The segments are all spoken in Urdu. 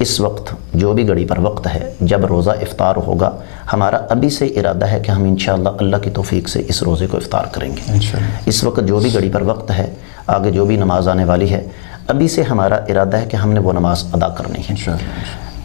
اس وقت جو بھی گھڑی پر وقت ہے جب روزہ افطار ہوگا، ہمارا ابھی سے ارادہ ہے کہ ہم انشاءاللہ اللہ کی توفیق سے اس روزے کو افطار کریں گے۔ اس وقت جو بھی گھڑی پر وقت ہے، آگے جو بھی نماز آنے والی ہے، ابھی سے ہمارا ارادہ ہے کہ ہم نے وہ نماز ادا کرنی ہے۔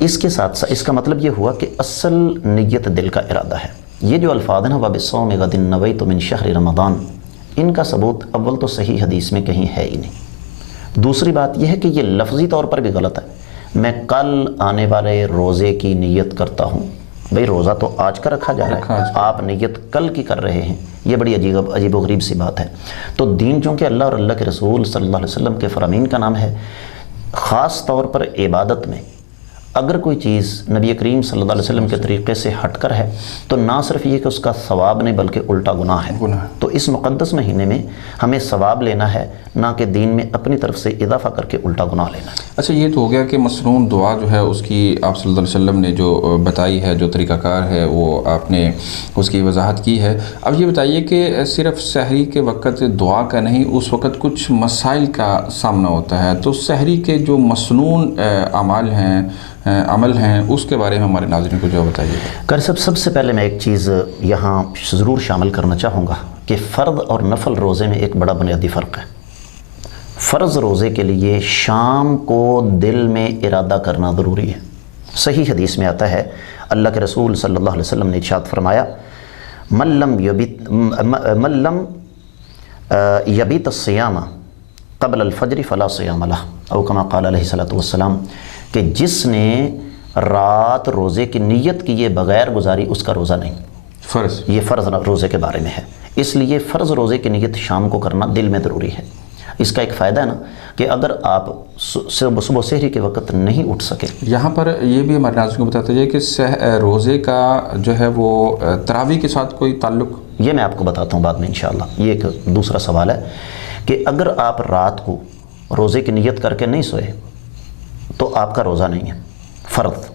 اس کے ساتھ ساتھ اس کا مطلب یہ ہوا کہ اصل نیت دل کا ارادہ ہے۔ یہ جو الفاظ ہیں وَبِالصَّوْمِ غَدٍ نَوَيْتُ مِن شَهْرِ رمضان، ان کا ثبوت اول تو صحیح حدیث میں کہیں ہے ہی نہیں۔ دوسری بات یہ ہے کہ یہ لفظی طور پر بھی غلط ہے، میں کل آنے والے روزے کی نیت کرتا ہوں۔ بھئی روزہ تو آج کا رکھا جا رہا ہے، آپ نیت کل کی کر رہے ہیں، یہ بڑی عجیب و غریب سی بات ہے۔ تو دین چونکہ اللہ اور اللہ کے رسول صلی اللہ علیہ وسلم کے فرامین کا نام ہے، خاص طور پر عبادت میں اگر کوئی چیز نبی کریم صلی اللہ علیہ وسلم کے طریقے سے ہٹ کر ہے تو نہ صرف یہ کہ اس کا ثواب نہیں بلکہ الٹا گناہ ہے۔ تو اس مقدس مہینے میں ہمیں ثواب لینا ہے، نہ کہ دین میں اپنی طرف سے اضافہ کر کے الٹا گناہ لینا ہے۔ اچھا، یہ تو ہو گیا کہ مسنون دعا جو ہے اس کی آپ صلی اللہ علیہ وسلم نے جو بتائی ہے، جو طریقہ کار ہے، وہ آپ نے اس کی وضاحت کی ہے۔ اب یہ بتائیے کہ صرف سحری کے وقت دعا کا نہیں، اس وقت کچھ مسائل کا سامنا ہوتا ہے، تو سحری کے جو مسنون عمل ہیں اس کے بارے میں ہمارے ناظرین کو جو بتائیے۔ قاری صاحب، سب سے پہلے میں ایک چیز یہاں ضرور شامل کرنا چاہوں گا کہ فرض اور نفل روزے میں ایک بڑا بنیادی فرق ہے۔ فرض روزے کے لیے شام کو دل میں ارادہ کرنا ضروری ہے۔ صحیح حدیث میں آتا ہے، اللہ کے رسول صلی اللہ علیہ وسلم نے ارشاد فرمایا، من لم یبیت الصیام قبل الفجر فلا صیام لہ، او کما قال علیہ الصلوۃ والسلام، کہ جس نے رات روزے کی نیت کیے بغیر گزاری اس کا روزہ نہیں۔ فرض، یہ فرض روزے کے بارے میں ہے، اس لیے فرض روزے کی نیت شام کو کرنا دل میں ضروری ہے۔ اس کا ایک فائدہ ہے نا کہ اگر آپ صبح سحری کے وقت نہیں اٹھ سکے، یہاں پر یہ بھی ہمارے ناظرین کو بتاتا ہے کہ روزے کا جو ہے وہ تراویح کے ساتھ کوئی تعلق؟ یہ میں آپ کو بتاتا ہوں بعد میں انشاءاللہ۔ یہ ایک دوسرا سوال ہے کہ اگر آپ رات کو روزے کی نیت کر کے نہیں سوئے تو آپ کا روزہ نہیں ہے فرض،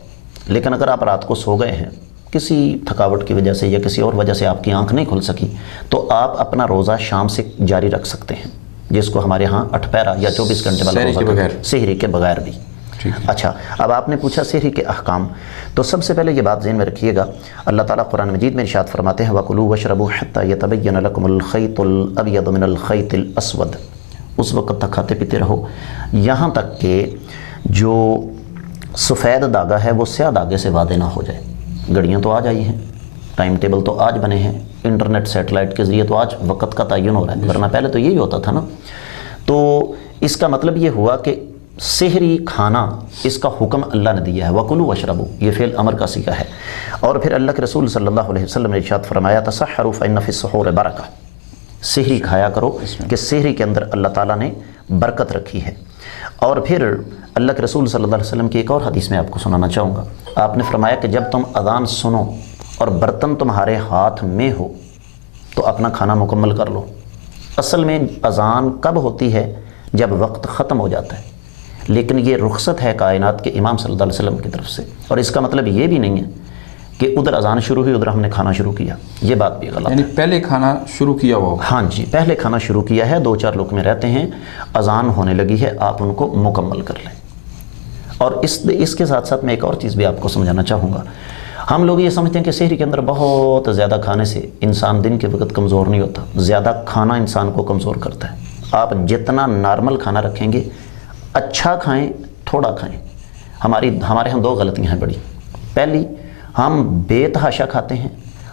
لیکن اگر آپ رات کو سو گئے ہیں کسی تھکاوٹ کی وجہ سے یا کسی اور وجہ سے آپ کی آنکھ نہیں کھل سکی، تو آپ اپنا روزہ شام سے جاری رکھ سکتے ہیں، جس کو ہمارے ہاں 8 پیرہ یا 24 گھنٹے والا روزہ، سحری کے بغیر بھی۔ اچھا، اب آپ نے پوچھا سحری کے احکام، تو سب سے پہلے یہ بات ذہن میں رکھیے گا، اللہ تعالیٰ قرآن مجید میں ارشاد فرماتے ہیں وَكُلُوا وَاشْرَبُوا حَتَّى يَتَبَيَّنَ لَكُمُ الْخَيْطُ الْأَبْيَضُ مِنَ الْخَيْطِ الْأَسْوَدِ، اس وقت تک کھاتے پیتے رہو یہاں تک کہ جو سفید دھاگا ہے وہ سیاہ دھاگے سے واضح نہ ہو جائے۔ گھڑیاں تو آج آئی ہیں، ٹائم ٹیبل تو آج بنے ہیں، انٹرنیٹ سیٹلائٹ کے ذریعے تو آج وقت کا تعین ہو رہا ہے، ورنہ پہلے تو یہی ہوتا تھا نا۔ تو اس کا مطلب یہ ہوا کہ سحری کھانا اس کا حکم اللہ نے دیا ہے، وَكُلُوا وَاشْرَبُوا، یہ فعل امر کا صیغہ ہے۔ اور پھر اللہ کے رسول صلی اللہ علیہ وسلم نے ارشاد فرمایا تَسَحَّرُوا فَإِنَّ فِي السُّحُورِ بَرَكَةً، سحری کھایا کرو کہ سحری کے اندر اللہ تعالیٰ نے برکت رکھی ہے۔ اور پھر اللہ کے رسول صلی اللہ علیہ وسلم کی ایک اور حدیث میں آپ کو سنانا چاہوں گا، آپ نے فرمایا کہ جب تم اذان سنو اور برتن تمہارے ہاتھ میں ہو تو اپنا کھانا مکمل کر لو۔ اصل میں اذان کب ہوتی ہے؟ جب وقت ختم ہو جاتا ہے، لیکن یہ رخصت ہے کائنات کے امام صلی اللہ علیہ وسلم کی طرف سے، اور اس کا مطلب یہ بھی نہیں ہے کہ ادھر اذان شروع ہوئی ادھر ہم نے کھانا شروع کیا، یہ بات بھی غلط ہے۔ یعنی پہلے کھانا شروع کیا ہوا؟ ہاں جی، پہلے کھانا شروع کیا ہے، 2-4 لقمے رہتے ہیں، اذان ہونے لگی ہے، آپ ان کو مکمل کر لیں۔ اور اس کے ساتھ ساتھ میں ایک اور چیز بھی آپ کو سمجھانا چاہوں گا، ہم لوگ یہ سمجھتے ہیں کہ سحری کے اندر بہت زیادہ کھانے سے انسان دن کے وقت کمزور نہیں ہوتا، زیادہ کھانا انسان کو کمزور کرتا ہے۔ آپ جتنا نارمل کھانا رکھیں گے، اچھا کھائیں تھوڑا کھائیں۔ ہمارے ہم 2 غلطیاں ہیں بڑی، پہلی ہم بے تحاشا کھاتے ہیں،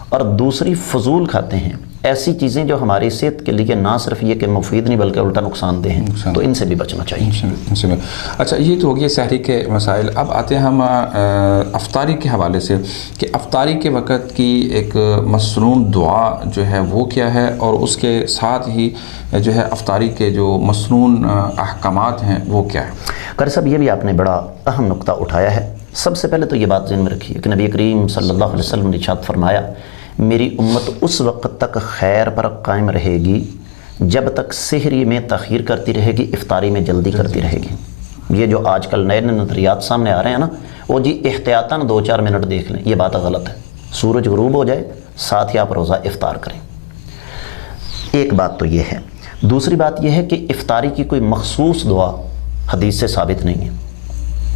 اور دوسری فضول کھاتے ہیں، ایسی چیزیں جو ہماری صحت کے لیے نہ صرف یہ کہ مفید نہیں بلکہ الٹا نقصان دہ ہیں، تو ان سے بھی بچنا چاہیے۔ اچھا، یہ تو ہو گیا سحری کے مسائل۔ اب آتے ہیں ہم افطاری کے حوالے سے کہ افطاری کے وقت کی ایک مسنون دعا جو ہے وہ کیا ہے، اور اس کے ساتھ ہی جو ہے افطاری کے جو مسنون احکامات ہیں وہ کیا ہے؟ قاری صاحب، یہ بھی آپ نے بڑا اہم نقطہ اٹھایا ہے۔ سب سے پہلے تو یہ بات ذہن میں رکھیے کہ نبی کریم صلی اللہ علیہ وسلم نے ارشاد فرمایا میری امت اس وقت تک خیر پر قائم رہے گی جب تک سحری میں تاخیر کرتی رہے گی، افطاری میں جلدی کرتی رہے گی۔ یہ جو آج کل نئے نظریات سامنے آ رہے ہیں نا، وہ جی احتیاطاً 2-4 منٹ دیکھ لیں، یہ بات غلط ہے۔ سورج غروب ہو جائے ساتھ ہی آپ روزہ افطار کریں، ایک بات تو یہ ہے۔ دوسری بات یہ ہے کہ افطاری کی کوئی مخصوص دعا حدیث سے ثابت نہیں ہے۔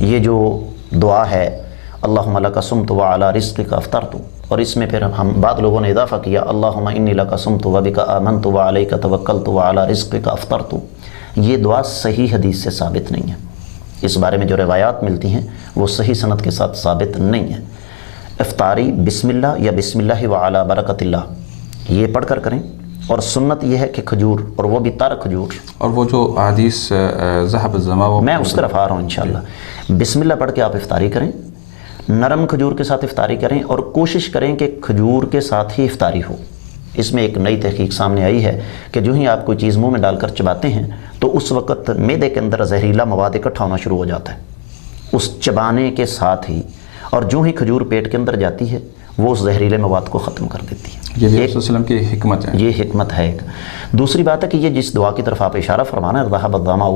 یہ جو دعا ہے اللہم لک صمت وعلی رزقک افطرت، اور اس میں پھر ہم بعض لوگوں نے اضافہ کیا اللہم انی لک صمت وبک آمنت وعلیک توکلت وعلی رزقک افطرت، یہ دعا صحیح حدیث سے ثابت نہیں ہے۔ اس بارے میں جو روایات ملتی ہیں وہ صحیح سند کے ساتھ ثابت نہیں ہے۔ افطاری بسم اللہ یا بسم اللہ وعلی برکت اللہ یہ پڑھ کر کریں، اور سنت یہ ہے کہ کھجور، اور وہ بھی تر کھجور، اور وہ جو حدیث ذهب الظما، وہ میں اس طرف آ رہا ہوں انشاءاللہ، بسم اللہ پڑھ کے آپ افطاری کریں، نرم کھجور کے ساتھ افطاری کریں، اور کوشش کریں کہ کھجور کے ساتھ ہی افطاری ہو۔ اس میں ایک نئی تحقیق سامنے آئی ہے کہ جو ہی آپ کوئی چیز منہ میں ڈال کر چباتے ہیں تو اس وقت معدے کے اندر زہریلا مواد اکٹھا ہونا شروع ہو جاتا ہے اس چبانے کے ساتھ ہی، اور جو ہی کھجور پیٹ کے اندر جاتی ہے وہ اس زہریلے مواد کو ختم کر دیتی ہے۔ یہ بھی رسول صلی اللہ علیہ وسلم کی حکمت ہے، یہ حکمت ہے ایک۔ دوسری بات ہے کہ یہ جس دعا کی طرف آپ اشارہ فرمانا ہے ذهب الظمأ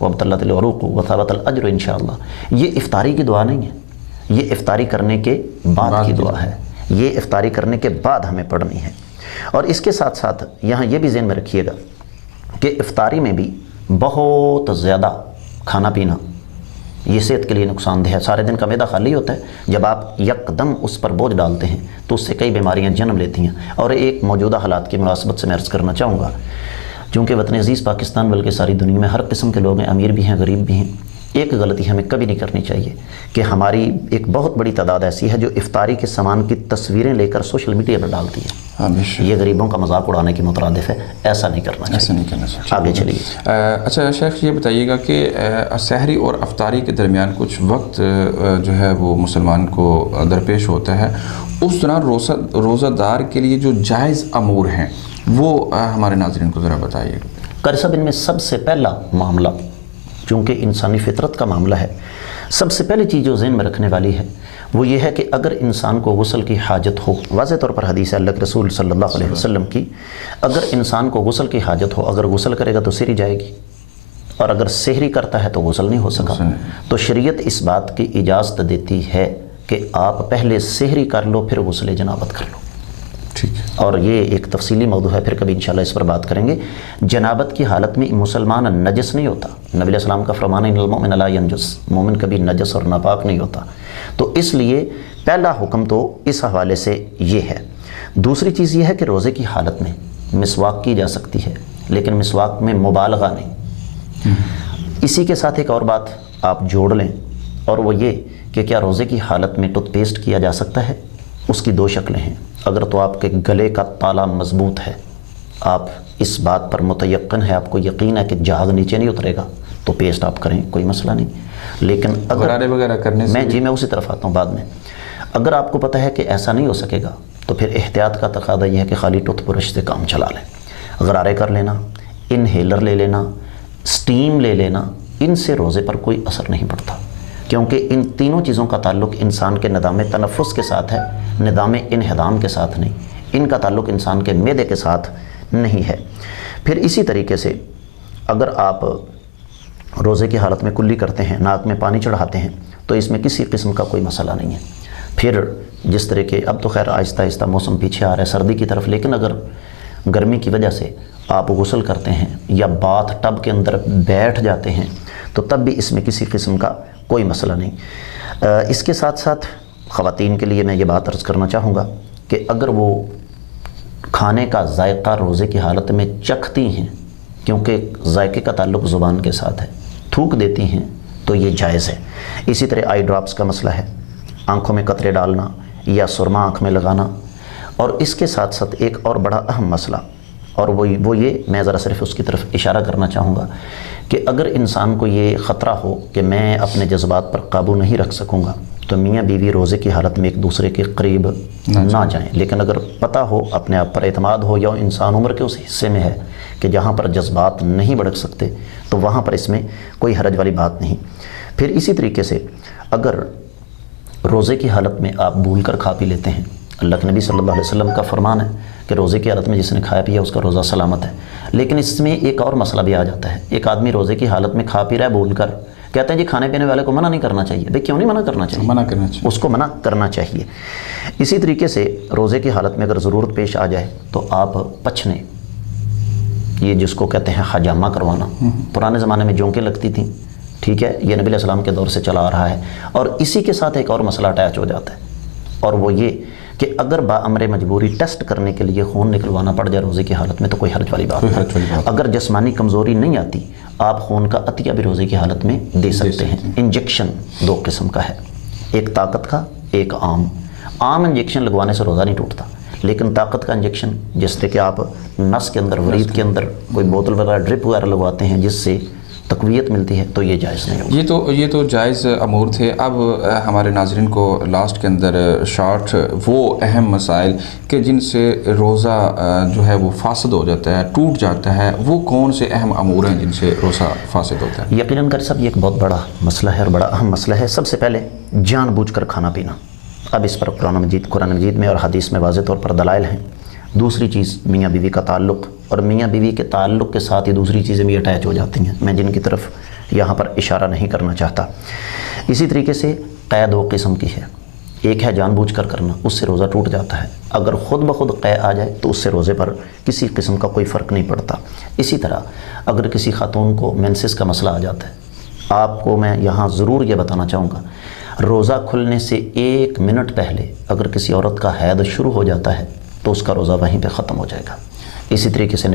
وابتلت العروق وثبت الاجر انشاءاللہ، یہ افطاری کی دعا نہیں ہے، یہ افطاری کرنے کے بعد کی دعا ہے، یہ افطاری کرنے کے بعد ہمیں پڑھنی ہے۔ اور اس کے ساتھ ساتھ یہاں یہ بھی ذہن میں رکھیے گا کہ افطاری میں بھی بہت زیادہ کھانا پینا یہ صحت کے لیے نقصان دہ ہے۔ سارے دن کا معدہ خالی ہوتا ہے، جب آپ یکدم اس پر بوجھ ڈالتے ہیں تو اس سے کئی بیماریاں جنم لیتی ہیں۔ اور ایک موجودہ حالات کی مناسبت سے میں عرض کرنا چاہوں گا، چونکہ وطن عزیز پاکستان بلکہ ساری دنیا میں ہر قسم کے لوگ ہیں، امیر بھی ہیں غریب بھی ہیں، ایک غلطی ہمیں کبھی نہیں کرنی چاہیے کہ ہماری ایک بہت بڑی تعداد ایسی ہے جو افطاری کے سامان کی تصویریں لے کر سوشل میڈیا پر ڈالتی ہے۔ یہ غریبوں کا مذاق اڑانے کی مترادف ہے، ایسا نہیں کرنا چاہیے، ایسا نہیں کرنا چاہیے۔ آگے چلیے۔ اچھا شیخ، یہ بتائیے گا کہ سحری اور افطاری کے درمیان کچھ وقت جو ہے وہ مسلمان کو درپیش ہوتا ہے، اس دوران روزہ دار کے لیے جو جائز امور ہیں وہ ہمارے ناظرین کو ذرا بتائیے گا۔ قاری صاحب، ان میں سب سے پہلا معاملہ، چونکہ انسانی فطرت کا معاملہ ہے، سب سے پہلی چیز جو ذہن میں رکھنے والی ہے وہ یہ ہے کہ اگر انسان کو غسل کی حاجت ہو، واضح طور پر حدیث ہے اللہ کے رسول صلی اللہ علیہ وسلم کی، اگر انسان کو غسل کی حاجت ہو، اگر غسل کرے گا تو سحری جائے گی، اور اگر سحری کرتا ہے تو غسل نہیں ہو سکا، تو شریعت اس بات کی اجازت دیتی ہے کہ آپ پہلے سحری کر لو پھر غسل جنابت کر لو۔ ٹھیک ہے، اور یہ ایک تفصیلی موضوع ہے، پھر کبھی انشاءاللہ اس پر بات کریں گے۔ جنابت کی حالت میں مسلمان نجس نہیں ہوتا، نبی علیہ السلام کا فرمان ہے ان المؤمن لا ینجس، مومن کبھی نجس اور ناپاک نہیں ہوتا، تو اس لیے پہلا حکم تو اس حوالے سے یہ ہے۔ دوسری چیز یہ ہے کہ روزے کی حالت میں مسواک کی جا سکتی ہے، لیکن مسواک میں مبالغہ نہیں۔ اسی کے ساتھ ایک اور بات آپ جوڑ لیں، اور وہ یہ کہ کیا روزے کی حالت میں ٹوتھ پیسٹ کیا جا سکتا ہے؟ اس کی دو شکلیں ہیں۔ اگر تو آپ کے گلے کا تالا مضبوط ہے، آپ اس بات پر متیقن ہے، آپ کو یقین ہے کہ جھاگ نیچے نہیں اترے گا، تو پیسٹ آپ کریں، کوئی مسئلہ نہیں۔ لیکن اگر غرارے وغیرہ کرنے سے میں اسی طرف آتا ہوں بعد میں، اگر آپ کو پتہ ہے کہ ایسا نہیں ہو سکے گا تو پھر احتیاط کا تقاضا یہ ہے کہ خالی ٹوتھ برش سے کام چلا لیں۔ غرارے کر لینا، انہیلر لے لینا، سٹیم لے لینا، ان سے روزے پر کوئی اثر نہیں پڑتا، کیونکہ ان تینوں چیزوں کا تعلق انسان کے نظام تنفس کے ساتھ ہے، نظام انہضام کے ساتھ نہیں، ان کا تعلق انسان کے معدے کے ساتھ نہیں ہے۔ پھر اسی طریقے سے اگر آپ روزے کی حالت میں کلی کرتے ہیں، ناک میں پانی چڑھاتے ہیں، تو اس میں کسی قسم کا کوئی مسئلہ نہیں ہے۔ پھر جس طرح کے اب تو خیر آہستہ آہستہ موسم پیچھے آ رہا ہے سردی کی طرف، لیکن اگر گرمی کی وجہ سے آپ غسل کرتے ہیں یا باتھ ٹب کے اندر بیٹھ جاتے ہیں تو تب بھی اس میں کسی قسم کا کوئی مسئلہ نہیں۔ اس کے ساتھ ساتھ خواتین کے لیے میں یہ بات عرض کرنا چاہوں گا کہ اگر وہ کھانے کا ذائقہ روزے کی حالت میں چکھتی ہیں، کیونکہ ذائقے کا تعلق زبان کے ساتھ ہے، تھوک دیتی ہیں تو یہ جائز ہے۔ اسی طرح آئی ڈراپس کا مسئلہ ہے، آنکھوں میں قطرے ڈالنا یا سرما آنکھ میں لگانا، اور اس کے ساتھ ساتھ ایک اور بڑا اہم مسئلہ، اور وہ یہ میں ذرا صرف اس کی طرف اشارہ کرنا چاہوں گا کہ اگر انسان کو یہ خطرہ ہو کہ میں اپنے جذبات پر قابو نہیں رکھ سکوں گا تو میاں بیوی روزے کی حالت میں ایک دوسرے کے قریب نہ جائیں، لیکن اگر پتہ ہو، اپنے آپ پر اعتماد ہو، یا انسان عمر کے اس حصے میں ہے کہ جہاں پر جذبات نہیں بھڑک سکتے تو وہاں پر اس میں کوئی حرج والی بات نہیں۔ پھر اسی طریقے سے اگر روزے کی حالت میں آپ بھول کر کھا پی لیتے ہیں، اللہ کے نبی صلی اللہ علیہ وسلم کا فرمان ہے کہ روزے کی حالت میں جس نے کھایا پیا اس کا روزہ سلامت ہے، لیکن اس میں ایک اور مسئلہ بھی آ جاتا ہے۔ ایک آدمی روزے کی حالت میں کھا پی رہا ہے بھول کر، کہتے ہیں جی کھانے پینے والے کو منع نہیں کرنا چاہیے۔ بھئی کیوں نہیں منع کرنا چاہیے؟ منع کرنا چاہیے، اس کو منع کرنا چاہیے۔ اسی طریقے سے روزے کی حالت میں اگر ضرورت پیش آ جائے تو آپ پچھنے، یہ جس کو کہتے ہیں حجامہ کروانا، پرانے زمانے میں جونکیں لگتی تھیں ٹھیک ہے، یہ نبی علیہ السلام کے دور سے چلا آ رہا ہے، اور اسی کے ساتھ ایک اور مسئلہ اٹیچ ہو جاتا ہے، اور وہ یہ کہ اگر باامر مجبوری ٹیسٹ کرنے کے لیے خون نکلوانا پڑ جائے روزے کی حالت میں تو کوئی حرج والی بات نہیں۔ اگر جسمانی کمزوری نہیں آتی، آپ خون کا عطیہ بھی روزے کی حالت میں دے سکتے ہیں۔ انجیکشن دو قسم کا ہے، ایک طاقت کا، ایک عام انجیکشن لگوانے سے روزہ نہیں ٹوٹتا، لیکن طاقت کا انجیکشن جس طرح کہ آپ نس کے اندر، ورید کے اندر کوئی بوتل وغیرہ ڈرپ وغیرہ لگواتے ہیں جس سے تقویت ملتی ہے، تو یہ جائز نہیں ہوگا۔ یہ تو جائز امور تھے۔ اب ہمارے ناظرین کو لاسٹ کے اندر شارٹ وہ اہم مسائل کہ جن سے روزہ جو ہے وہ فاسد ہو جاتا ہے، ٹوٹ جاتا ہے، وہ کون سے اہم امور ہیں جن سے روزہ فاسد ہوتا ہے؟ یقیناً قاری صاحب یہ ایک بہت بڑا مسئلہ ہے اور بڑا اہم مسئلہ ہے۔ سب سے پہلے جان بوجھ کر کھانا پینا، اب اس پر قرآن مجید میں اور حدیث میں واضح طور پر دلائل ہیں۔ دوسری چیز میاں بیوی کا تعلق، اور میاں بیوی کے تعلق کے ساتھ ہی دوسری چیزیں بھی اٹیچ ہو جاتی ہیں، میں جن کی طرف یہاں پر اشارہ نہیں کرنا چاہتا۔ اسی طریقے سے قے دو قسم کی ہے، ایک ہے جان بوجھ کر کرنا، اس سے روزہ ٹوٹ جاتا ہے، اگر خود بخود قے آ جائے تو اس سے روزے پر کسی قسم کا کوئی فرق نہیں پڑتا۔ اسی طرح اگر کسی خاتون کو مینسس کا مسئلہ آ جاتا ہے، آپ کو میں یہاں ضرور یہ بتانا چاہوں گا، روزہ کھلنے سے 1 منٹ پہلے اگر کسی عورت کا حید شروع ہو جاتا ہے تو اس کا روزہ وہیں پہ ختم ہو جائے گا۔ اسی طریقے سے